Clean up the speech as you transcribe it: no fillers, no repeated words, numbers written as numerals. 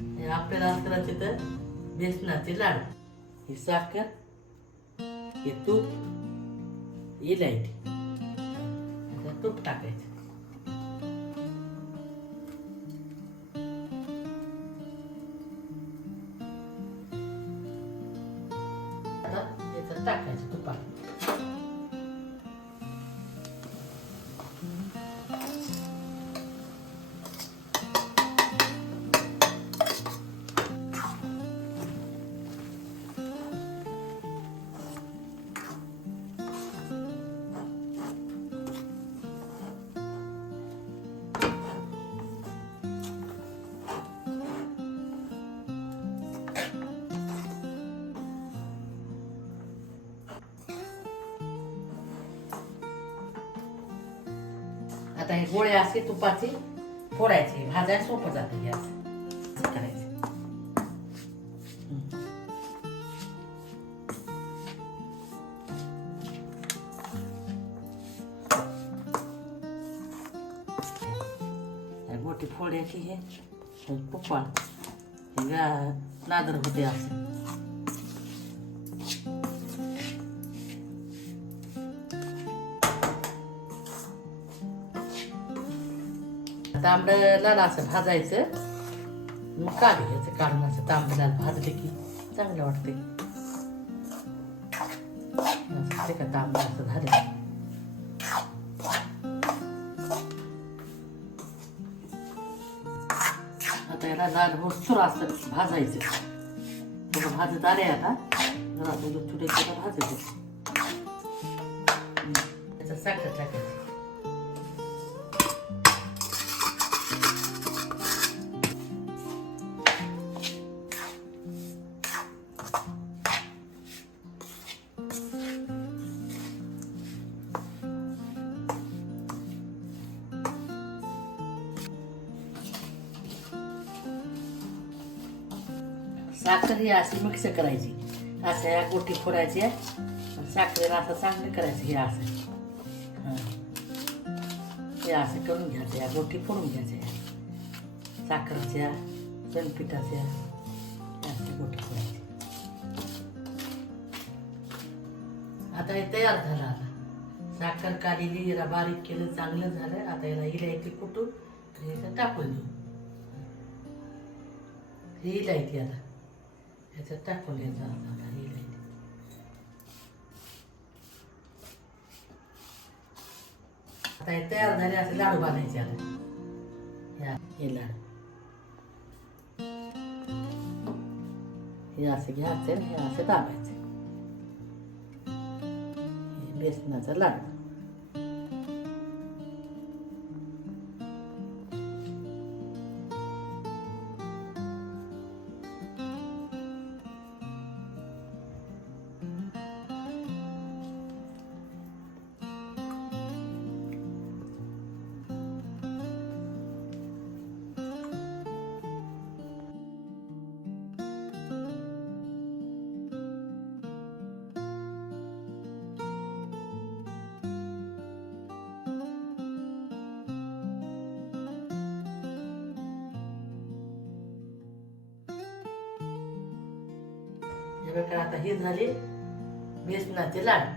हे आपल्याला आज करायचे तर बेसनाचे लाडू. ही साखर, हे तूप, इलायची, आता तूप टाकायचं. आता याचं टाकायचं तुपात. आता हे गोळे असे तुपाचे फोडायचे, भाजायला सोपं जातं. हे असं करायचं. मोठी फोड्याची हे तुपा हे नादर होते असे. तांबडं लाल असं भाजायचं, मग काढायचं. काढून असं तांबडं लाल भाजले की चांगलं वाटते. असं ते का तांबडं असं झालं. आता याला लाल होसर असं भाजायचं. थोडं भाजत आले आता जरा थोडं छोटे छोटे भाजायचं. त्याचं साखर टाकायचं. साखर ही अशी मिक्स करायची. असं या गोटी फोडायच्या, साखरेला असं चांगलं करायचं. हे असं हे असं करून घ्यायचं. या गोटी फोडून घ्यायच्या साखरेच्या, सनपिठाच्या. अशा गोटी फोडायच्या. आता हे तयार झालं. आता साखर काढलेली याला बारीक केलं, चांगलं झालं. आता याला इलायची कुटून याच्यात टाकून देऊ. ही इलायची आता याच्यात टाकून द्यायचं. आता ही इलायची आता हे तयार झाले. असे लाडू बांधायचे. आता हे लाडू हे असे घ्यायचे, हे असे दाबायचे. हे बेसनाचा लाडू. हे बघा आता हे झाले बेसनाचे लाडू.